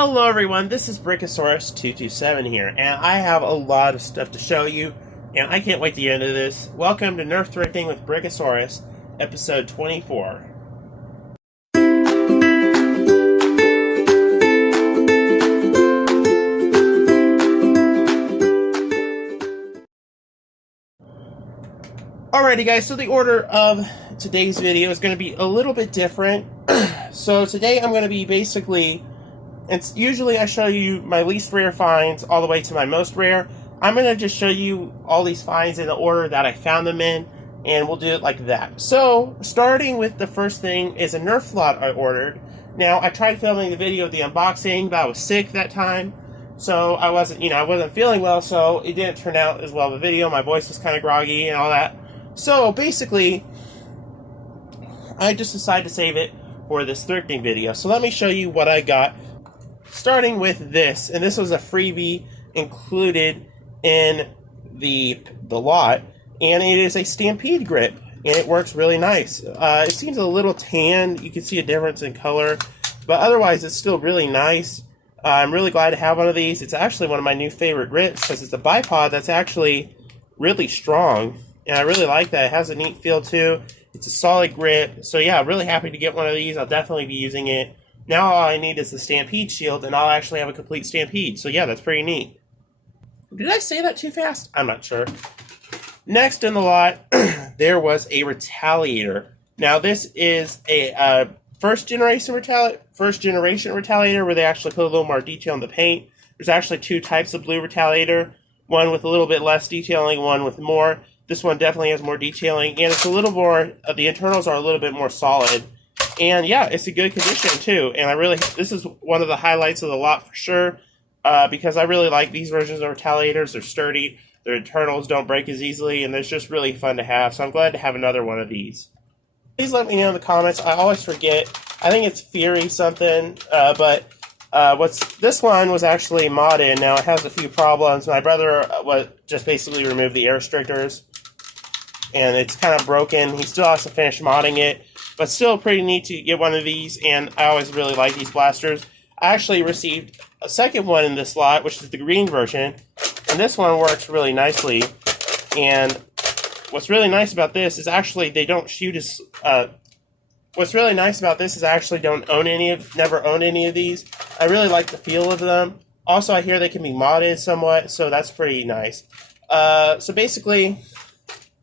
Hello everyone, this is Brickosaurus227 here, and I have a lot of stuff to show you, and I can't wait to get into this. Welcome to Nerf Thrifting with Brickosaurus, episode 24. Alrighty guys, so the order of today's video is going to be a little bit different. So today I'm going to be basically... usually I show you my least rare finds all the way to my most rare. I'm going to just show you all these finds in the order that I found them in, and we'll do it like that. So, starting with the first thing is a Nerf slot I ordered. Now, I tried filming the video of the unboxing, but I was sick that time, so I wasn't feeling well, so it didn't turn out as well of a video. My voice was kind of groggy and all that. So, basically, I just decided to save it for this thrifting video. So, let me show you what I got. Starting with this, and this was a freebie included in the lot, and it is a Stampede grip, and it works really nice. It seems a little tan, you can see a difference in color, but otherwise it's still really nice. I'm really glad to have one of these. It's actually one of my new favorite grips because it's a bipod that's actually really strong, and I really like that. It has a neat feel too. It's a solid grip, so yeah, really happy to get one of these. I'll definitely be using it. Now all I need is the Stampede shield, and I'll actually have a complete Stampede. So yeah, that's pretty neat. Did I say that too fast? I'm not sure. Next in the lot, there was a Retaliator. Now this is a first generation Retaliator where they actually put a little more detail in the paint. There's actually two types of blue Retaliator. One with a little bit less detailing, one with more. This one definitely has more detailing, and it's a little more, the internals are a little bit more solid. And yeah, it's a good condition too. And this is one of the highlights of the lot for sure, because I really like these versions of Retaliators. They're sturdy, their internals don't break as easily, and they're just really fun to have. So I'm glad to have another one of these. Please let me know in the comments. I always forget. I think it's Fury something, but this one was actually modded. Now it has a few problems. My brother just basically removed the air restrictors, and it's kind of broken. He still has to finish modding it. But still pretty neat to get one of these, and I always really like these blasters. I actually received a second one in this lot, which is the green version, and this one works really nicely. And what's really nice about this is actually they don't shoot as... what's really nice about this is I actually never owned any of these. I really like the feel of them. Also, I hear they can be modded somewhat, so that's pretty nice. So basically,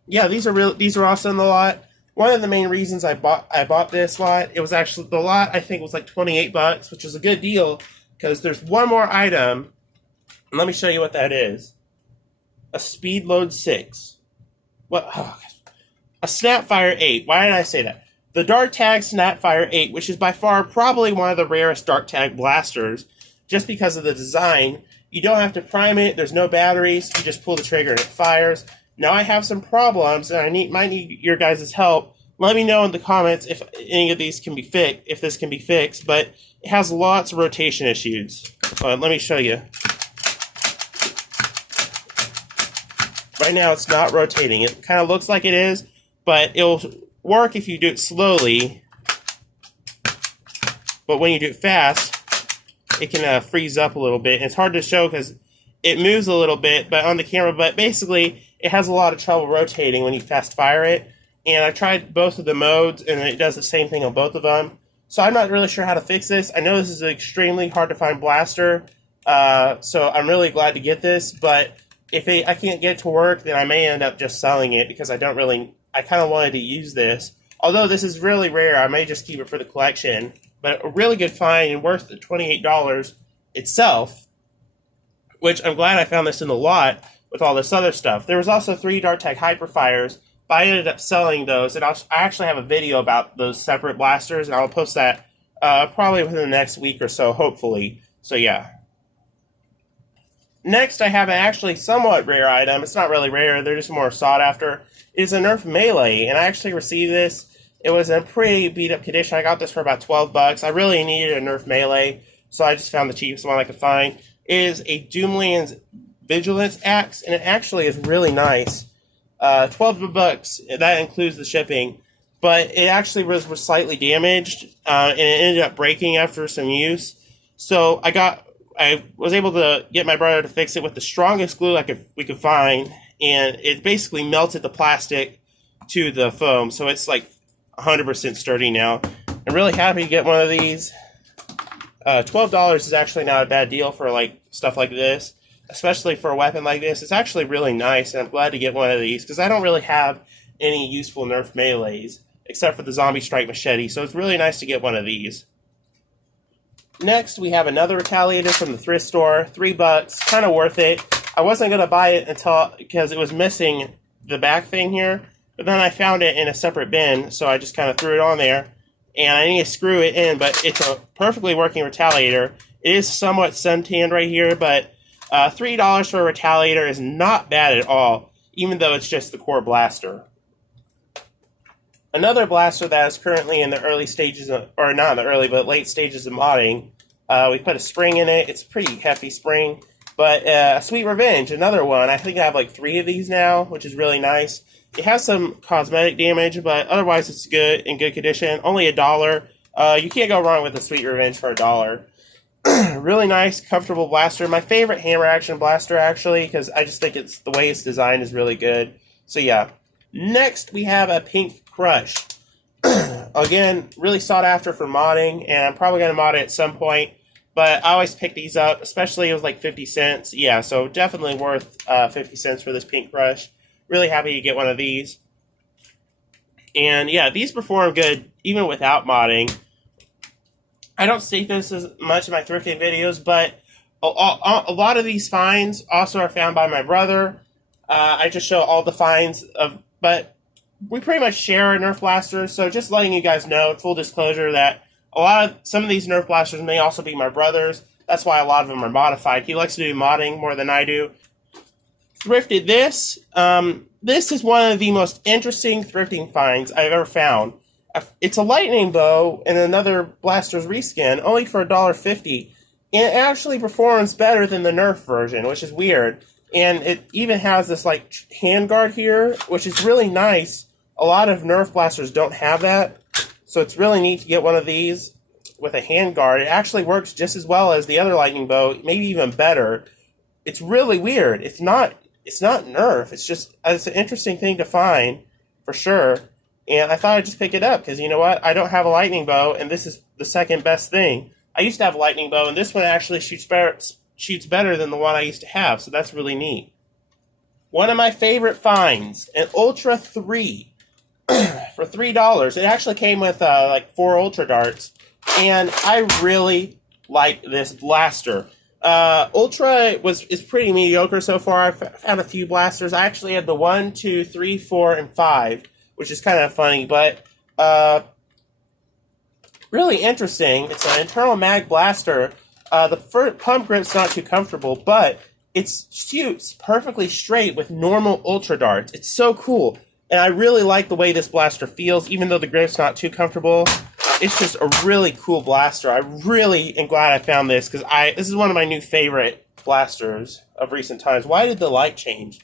yeah, these are also in the lot. One of the main reasons I bought this lot, it was actually, the lot I think was like $28, which is a good deal, because there's one more item, and let me show you what that is. A Speed Load 6. What? Oh, a Snapfire 8. Why did I say that? The Dart Tag Snapfire 8, which is by far probably one of the rarest Dart Tag blasters, just because of the design. You don't have to prime it, there's no batteries, you just pull the trigger and it fires. Now I have some problems, and I might need your guys' help. Let me know in the comments if any of these can be fixed, if this can be fixed, but it has lots of rotation issues. Let me show you. Right now it's not rotating. It kind of looks like it is, but it'll work if you do it slowly. But when you do it fast, it can freeze up a little bit. And it's hard to show because it moves a little bit but on the camera, but basically it has a lot of trouble rotating when you fast fire it. And I tried both of the modes, and it does the same thing on both of them. So I'm not really sure how to fix this. I know this is an extremely hard to find blaster, so I'm really glad to get this. But if I can't get it to work, then I may end up just selling it because I kind of wanted to use this. Although this is really rare, I may just keep it for the collection. But a really good find and worth the $28 itself, which I'm glad I found this in the lot with all this other stuff. There was also 3 Dart Tag Hyperfires, but I ended up selling those, and I actually have a video about those separate blasters, and I'll post that probably within the next week or so, hopefully. So yeah. Next, I have an actually somewhat rare item. It's not really rare, they're just more sought after. It's a Nerf Melee, and I actually received this. It was in pretty beat up condition. I got this for about $12. I really needed a Nerf Melee, so I just found the cheapest one I could find. It is a Doomland's Vigilance Axe, and it actually is really nice. $12, that includes the shipping, but it actually was slightly damaged, and it ended up breaking after some use. So I was able to get my brother to fix it with the strongest glue we could find, and it basically melted the plastic to the foam, so it's like 100% sturdy now. I'm really happy to get one of these. $12 is actually not a bad deal for like stuff like this, especially for a weapon like this. It's actually really nice, and I'm glad to get one of these because I don't really have any useful Nerf melees except for the Zombie Strike Machete, so it's really nice to get one of these. Next, we have another Retaliator from the thrift store, $3, kind of worth it. I wasn't going to buy it because it was missing the back thing here, but then I found it in a separate bin, so I just kind of threw it on there, and I need to screw it in, but it's a perfectly working Retaliator. It is somewhat suntanned right here, but $3 for a Retaliator is not bad at all, even though it's just the core blaster. Another blaster that is currently in the early stages of, or not in the early, but late stages of modding. We put a spring in it. It's a pretty hefty spring. But Sweet Revenge, another one. I think I have like 3 of these now, which is really nice. It has some cosmetic damage, but otherwise it's good, in good condition. Only $1. You can't go wrong with the Sweet Revenge for $1. Really nice, comfortable blaster. My favorite hammer action blaster, actually, because I just think the way it's designed is really good. So yeah. Next, we have a Pink Crush. Again, really sought after for modding, and I'm probably going to mod it at some point, but I always pick these up, especially it was like 50 cents. Yeah, so definitely worth 50 cents for this Pink Crush. Really happy to get one of these. And yeah, these perform good even without modding. I don't see this as much in my thrifting videos, but a lot of these finds also are found by my brother. I just show all the finds but we pretty much share our Nerf blasters, so just letting you guys know, full disclosure, that some of these Nerf blasters may also be my brother's. That's why a lot of them are modified. He likes to do modding more than I do. Thrifted this. This is one of the most interesting thrifting finds I've ever found. It's a lightning bow and another blaster's reskin, only for $1.50. And it actually performs better than the Nerf version, which is weird. And it even has this like handguard here, which is really nice. A lot of Nerf blasters don't have that, so it's really neat to get one of these with a handguard. It actually works just as well as the other lightning bow, maybe even better. It's really weird. It's not Nerf. It's an interesting thing to find for sure. And I thought I'd just pick it up because you know what? I don't have a lightning bow, and this is the second best thing. I used to have a lightning bow, and this one actually shoots better than the one I used to have, so that's really neat. One of my favorite finds, an Ultra 3 for $3. It actually came with like 4 Ultra darts, and I really like this blaster. Ultra is pretty mediocre so far. I've found a few blasters. I actually had the 1, 2, 3, 4, and 5, which is kind of funny, but really interesting. It's an internal mag blaster. The pump grip's not too comfortable, but it shoots perfectly straight with normal Ultra darts. It's so cool, and I really like the way this blaster feels, even though the grip's not too comfortable. It's just a really cool blaster. I really am glad I found this, because this is one of my new favorite blasters of recent times. Why did the light change?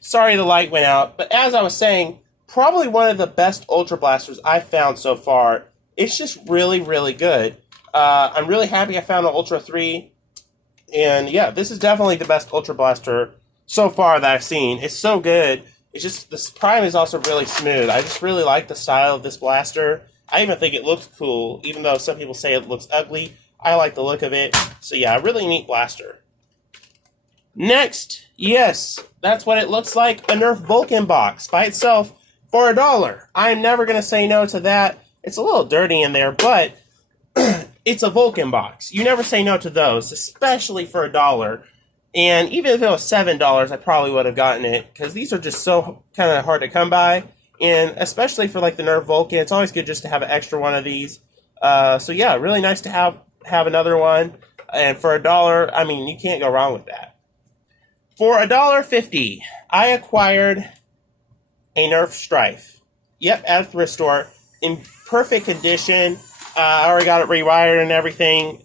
Sorry the light went out, but as I was saying, probably one of the best Ultra blasters I've found so far. It's just really, really good. I'm really happy I found an Ultra 3, and yeah, this is definitely the best Ultra blaster so far that I've seen. It's so good. It's just, this prime is also really smooth. I just really like the style of this blaster. I even think it looks cool, even though some people say it looks ugly. I like the look of it. So yeah, a really neat blaster. Next, yes, that's what it looks like, a Nerf Vulcan box by itself for $1. I'm never going to say no to that. It's a little dirty in there, but it's a Vulcan box. You never say no to those, especially for $1. And even if it was $7, I probably would have gotten it, because these are just so kind of hard to come by. And especially for like the Nerf Vulcan, it's always good just to have an extra one of these. So yeah, really nice to have another one. And for $1, I mean, you can't go wrong with that. For $1.50, I acquired a Nerf Strife. Yep, at a thrift store, in perfect condition. I already got it rewired and everything,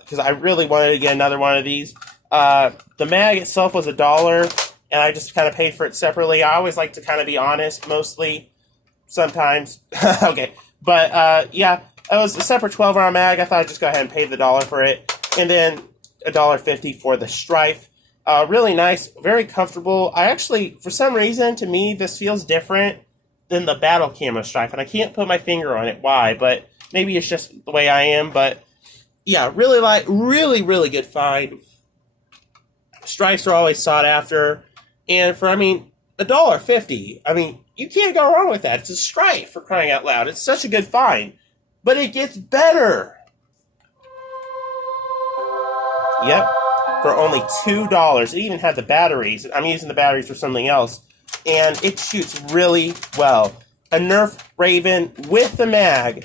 because I really wanted to get another one of these. The mag itself was $1, and I just kind of paid for it separately. I always like to kind of be honest, mostly, sometimes. Okay, but yeah, It was a separate 12-round mag. I thought I'd just go ahead and pay the $1 for it. And then $1.50 for the Strife. Really nice, very comfortable. I actually, for some reason, to me, this feels different than the Battle Camo Strife. And I can't put my finger on it why, but maybe it's just the way I am. But yeah, really good find. Stripes are always sought after. And for, $1.50, you can't go wrong with that. It's a Strife, for crying out loud. It's such a good find. But it gets better. Yep, for only $2. It even had the batteries. I'm using the batteries for something else. And it shoots really well. A Nerf Raven with the mag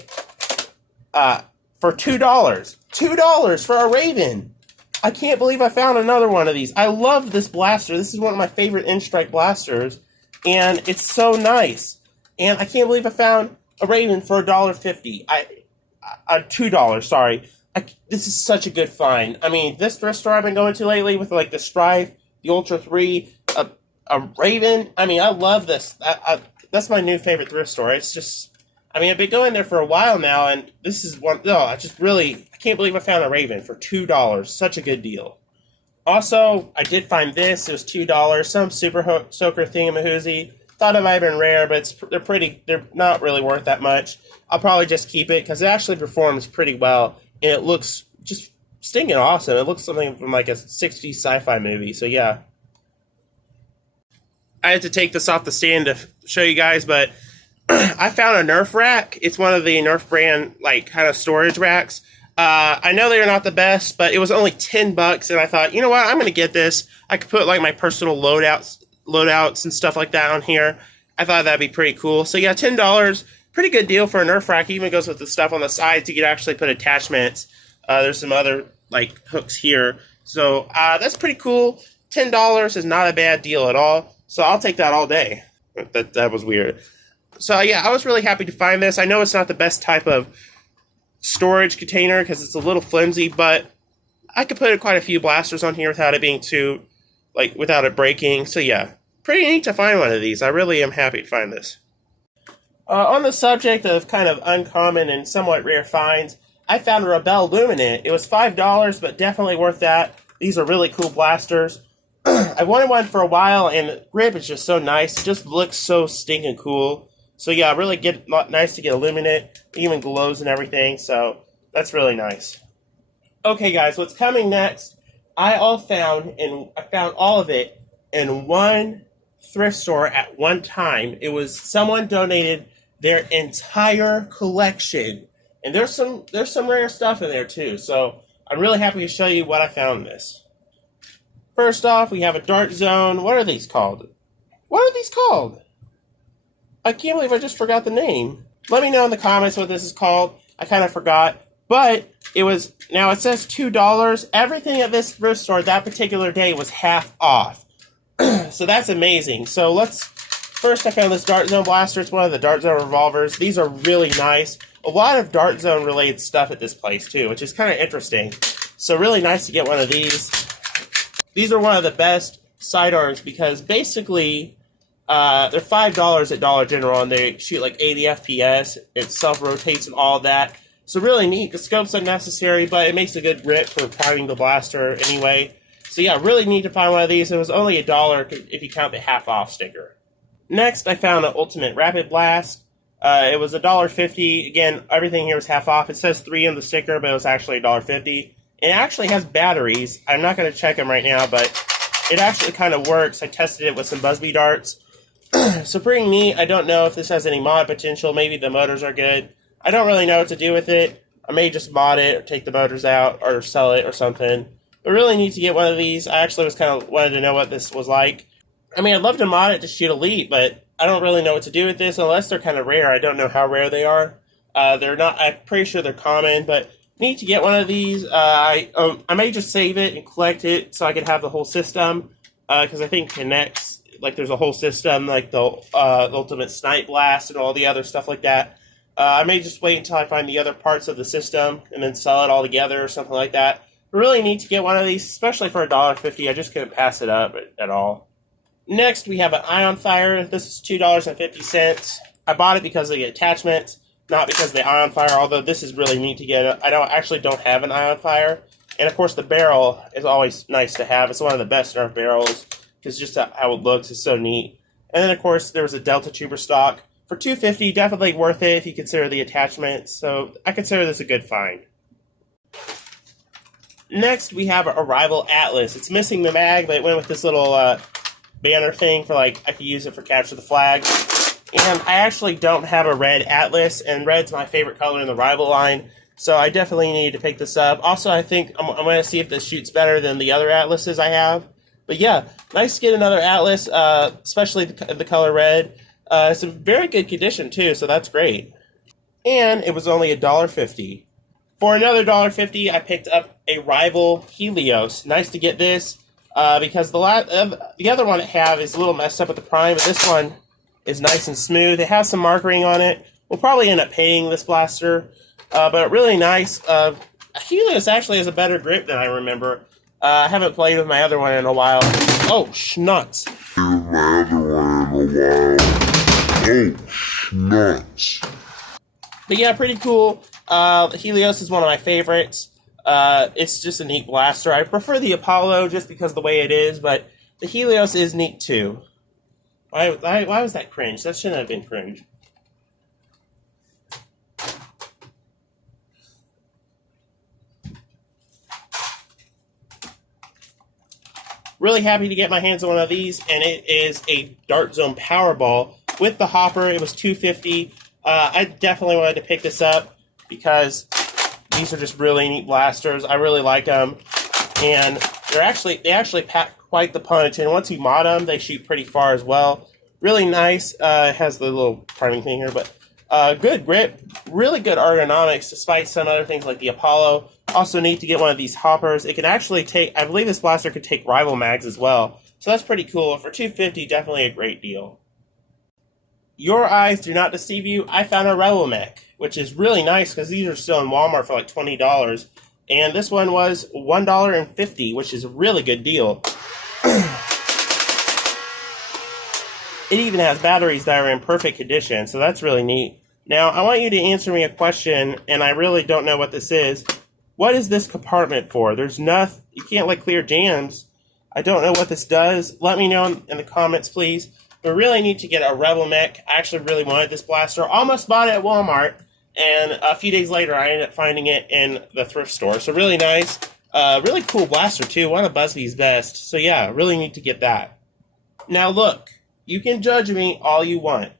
for $2. $2 for a Raven. I can't believe I found another one of these. I love this blaster. This is one of my favorite N-Strike blasters. And it's so nice. And I can't believe I found a Raven for $1.50. $2, sorry. This is such a good find. This thrift store I've been going to lately with like the Strife, the Ultra 3, a Raven. I love this. That's my new favorite thrift store. It's just, I've been going there for a while now, and this is one. No, I can't believe I found a Raven for $2. Such a good deal. Also, I did find this. It was $2. Some Super Soaker thingamahoozy. Thought it might have been rare, but they're not really worth that much. I'll probably just keep it because it actually performs pretty well. And it looks just stinking awesome. It looks something from like a 60s sci-fi movie. So yeah. I had to take this off the stand to show you guys, but I found a Nerf rack. It's one of the Nerf brand like kind of storage racks. I know they're not the best, but it was only $10, and I thought, you know what, I'm going to get this. I could put like my personal loadouts and stuff like that on here. I thought that'd be pretty cool. So yeah, $10. Pretty good deal for a Nerf rack. It even goes with the stuff on the sides. You can actually put attachments. There's some other like hooks here. So that's pretty cool. $10 is not a bad deal at all. So I'll take that all day. That was weird. So yeah, I was really happy to find this. I know it's not the best type of storage container because it's a little flimsy, but I could put quite a few blasters on here without it being without it breaking. So yeah, pretty neat to find one of these. I really am happy to find this. On the subject of kind of uncommon and somewhat rare finds, I found a Rebel Luminant. It was $5, but definitely worth that. These are really cool blasters. I wanted one for a while, and the grip is just so nice. It just looks so stinking cool. So yeah, really nice to get a Luminant. It even glows and everything, so that's really nice. Okay guys, what's coming next, I found all of it in one thrift store at one time. It was someone donated their entire collection, and there's some rare stuff in there too. So I'm really happy to show you what I found in this. First off, we have a Dart Zone. What are these called? I can't believe I just forgot the name. Let me know in the comments what this is called. I kind of forgot, but now it says $2. Everything at this thrift store that particular day was half off. So that's amazing. So first I found this Dart Zone blaster. It's one of the Dart Zone revolvers. These are really nice. A lot of Dart Zone related stuff at this place too, which is kind of interesting. So really nice to get one of these. These are one of the best sidearms because basically they're $5 at Dollar General and they shoot like 80 FPS. It self-rotates and all that. So really neat. The scope's unnecessary, but it makes a good grip for priming the blaster anyway. So yeah, really neat to find one of these. It was only $1 if you count the half off sticker. Next, I found an Ultimate Rapid Blast. It was $1.50. Again, everything here was half off. It says 3 on the sticker, but it was actually $1.50. It actually has batteries. I'm not going to check them right now, but it actually kind of works. I tested it with some Busby darts. So pretty neat. I don't know if this has any mod potential. Maybe the motors are good. I don't really know what to do with it. I may just mod it or take the motors out or sell it or something. But really need to get one of these. I actually wanted to know what this was like. I'd love to mod it to shoot Elite, but I don't really know what to do with this unless they're kind of rare. I don't know how rare they are. They're not. I'm pretty sure they're common, but need to get one of these. I may just save it and collect it so I can have the whole system because I think connects. Like there's a whole system like the Ultimate Snipe Blast and all the other stuff like that. I may just wait until I find the other parts of the system and then sell it all together or something like that. I really need to get one of these, especially for $1.50. I just couldn't pass it up at all. Next, we have an Ion Fire. This is $2.50. I bought it because of the attachments. not because of the ion fire, although this is really neat to get. I actually don't have an ion fire. And of course the barrel is always nice to have. It's one of the best Nerf barrels because just how it looks is so neat. And then of course there was a Delta Trooper stock. For $250, definitely worth it if you consider the attachment. So I consider this a good find. Next we have a Rival Atlas. It's missing the mag, but it went with this little banner thing for like I could use it for capture the flag. And I actually don't have a red Atlas, and red's my favorite color in the Rival line, so I definitely need to pick this up. Also, I think I'm going to see if this shoots better than the other Atlases I have. But yeah, nice to get another Atlas, especially the color red. It's in very good condition too, so that's great. And it was only $1.50. For another $1.50, I picked up a Rival Helios. Nice to get this, because the other one I have is a little messed up with the prime, but this one is nice and smooth. It has some markering on it. We'll probably end up paying this blaster, but really nice. Helios actually has a better grip than I remember. I haven't played with my other one in a while. Oh, schnutz. But yeah, pretty cool. The Helios is one of my favorites. It's just a neat blaster. I prefer the Apollo just because of the way it is, but the Helios is neat too. Why was that cringe? That shouldn't have been cringe. Really happy to get my hands on one of these, and it is a Dart Zone Powerball with the hopper. It was $2.50. I definitely wanted to pick this up because these are just really neat blasters. I really like them, and they actually pack quite the punch. And once you mod them, they shoot pretty far as well. Really nice. It has the little priming thing here, but good grip, really good ergonomics, despite some other things like the Apollo. Also neat to get one of these hoppers. It can actually take, I believe this blaster could take Rival mags as well. So that's pretty cool. For $2.50, definitely a great deal. Your eyes do not deceive you. I found a Rebel mech, which is really nice because these are still in Walmart for like $20. And this one was $1.50, which is a really good deal. It even has batteries that are in perfect condition, so that's really neat. Now, I want you to answer me a question, and I really don't know what this is. What is this compartment for? There's nothing, you can't like clear jams. I don't know what this does. Let me know in the comments, please. We really need to get a Rebel mech. I actually really wanted this blaster. Almost bought it at Walmart, and a few days later, I ended up finding it in the thrift store. So really nice. Really cool blaster, too. One of BuzzFeed's best. So yeah, really need to get that. Now look, you can judge me all you want.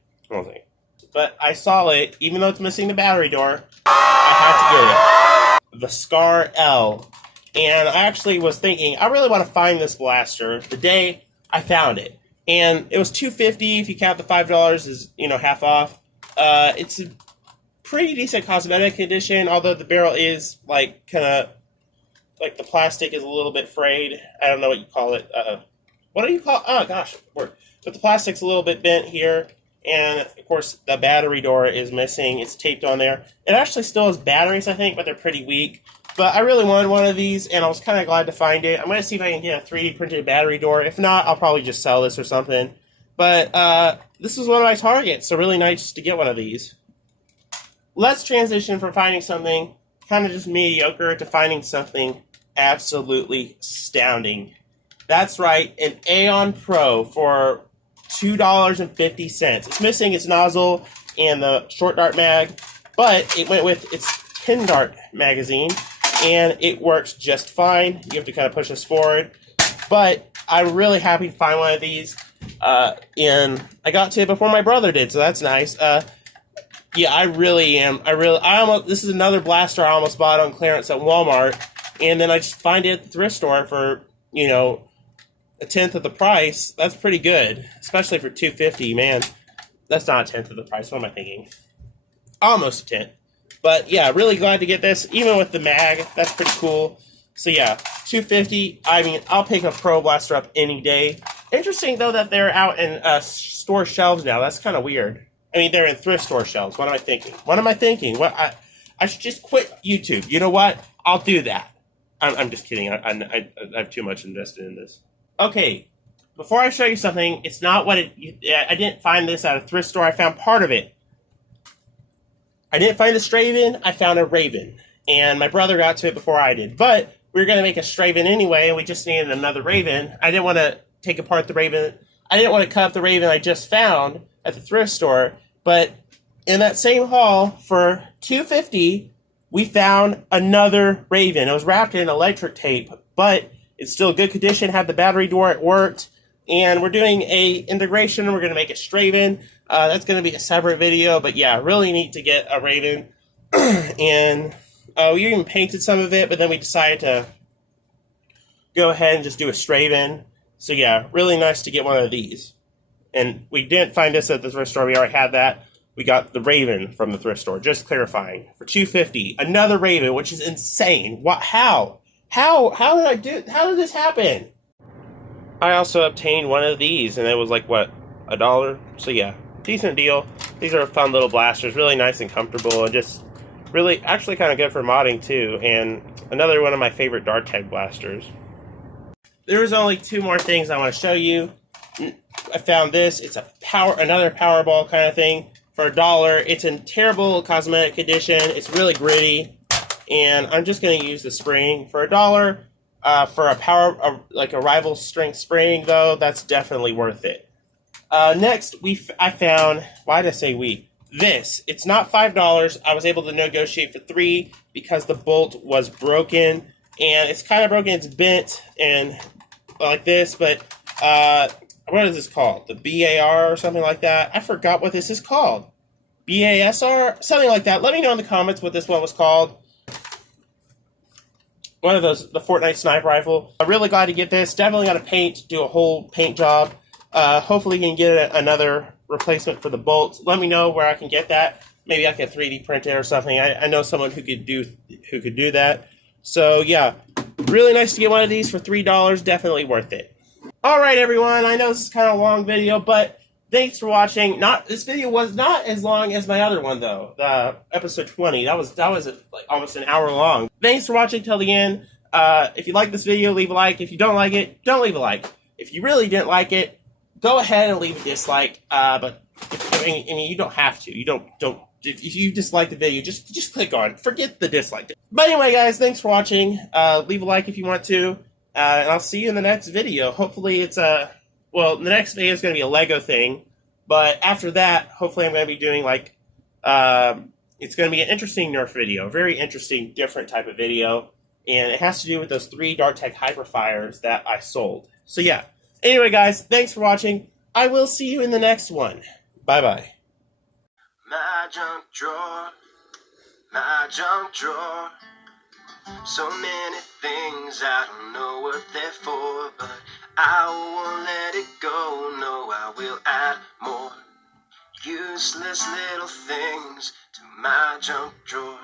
But I saw it, even though it's missing the battery door, I had to get it. The Scar L. And I actually was thinking, I really want to find this blaster the day I found it. And it was $2.50 if you count the $5 is, half off. It's a pretty decent cosmetic condition, although the barrel is like the plastic is a little bit frayed. I don't know what you call it. What do you call? Oh gosh, word. But the plastic's a little bit bent here, and of course the battery door is missing. It's taped on there. It actually still has batteries, I think, but they're pretty weak. But I really wanted one of these, and I was kind of glad to find it. I'm going to see if I can get a 3D printed battery door. If not, I'll probably just sell this or something. But this is one of my targets, so really nice to get one of these. Let's transition from finding something kind of just mediocre to finding something absolutely astounding. That's right, an Aeon Pro for $2.50. It's missing its nozzle and the short dart mag, but it went with its 10 dart magazine, and it works just fine. You have to kind of push this forward, but I'm really happy to find one of these, and I got to it before my brother did, so that's nice. Yeah, I really am. This is another blaster I almost bought on clearance at Walmart, and then I just find it at the thrift store for, a tenth of the price. That's pretty good, especially for $2.50, man. That's not a tenth of the price. What am I thinking? Almost a tenth. But yeah, really glad to get this, even with the mag. That's pretty cool. So yeah, $2.50. I mean, I'll pick a Pro Blaster up any day. Interesting though that they're out in store shelves now. That's kind of weird. I mean, they're in thrift store shelves. What am I thinking? What I should just quit YouTube. You know what? I'll do that. I'm just kidding. I have too much invested in this. Okay, before I show you something, it's not what I didn't find this at a thrift store. I found part of it. I didn't find the Straven, I found a Raven. And my brother got to it before I did. But we were going to make a Straven anyway, and we just needed another Raven. I didn't want to take apart the Raven. I didn't want to cut up the Raven I just found at the thrift store. But in that same haul, for $2.50, we found another Raven. It was wrapped in electric tape, but it's still good condition, had the battery door, it worked. And we're doing a integration. We're going to make a Straven. That's going to be a separate video, but yeah, really neat to get a Raven. And we even painted some of it, but then we decided to go ahead and just do a Straven. So yeah, really nice to get one of these. And we didn't find this at the thrift store. We already had that. We got the Raven from the thrift store, just clarifying. For $2.50, another Raven, which is insane. What? How did this happen? I also obtained one of these, and it was like, what, $1? So yeah, decent deal. These are fun little blasters, really nice and comfortable, and just really, actually kind of good for modding too. And another one of my favorite dart tag blasters. There's only two more things I want to show you. I found this. It's another Powerball kind of thing for $1. It's in terrible cosmetic condition. It's really gritty, and I'm just going to use the spring for $1. For like a rival strength spring, though, that's definitely worth it. Next, I found, why did I say we? This. It's not $5. I was able to negotiate for $3 because the bolt was broken, and it's kind of broken. It's bent and like this, but what is this called? The BAR or something like that? I forgot what this is called. BASR? Something like that. Let me know in the comments what this one was called. One of those, the Fortnite sniper rifle. I'm really glad to get this. Definitely got to do a whole paint job. Hopefully you can get another replacement for the bolts. Let me know where I can get that. Maybe I can 3D print it or something. I know someone who could do that. So yeah, really nice to get one of these for $3. Definitely worth it. All right, everyone. I know this is kind of a long video, but thanks for watching. This video was not as long as my other one though. The episode 20. That was like almost an hour long. Thanks for watching till the end. If you like this video, leave a like. If you don't like it, don't leave a like. If you really didn't like it, go ahead and leave a dislike. But I mean, you don't have to. You don't. If you dislike the video, just click on it. Forget the dislike. But anyway, guys, thanks for watching. Leave a like if you want to, and I'll see you in the next video. Hopefully, it's well, the next video is going to be a Lego thing, but after that, hopefully, I'm going to be doing like it's going to be an interesting Nerf video, very interesting, different type of video, and it has to do with those 3 Dart Tech Hyperfires that I sold. So yeah. Anyway, guys, thanks for watching. I will see you in the next one. Bye-bye. My junk drawer, my junk drawer. So many things, I don't know what they're for, but I won't let it go, no, I will add more useless little things to my junk drawer.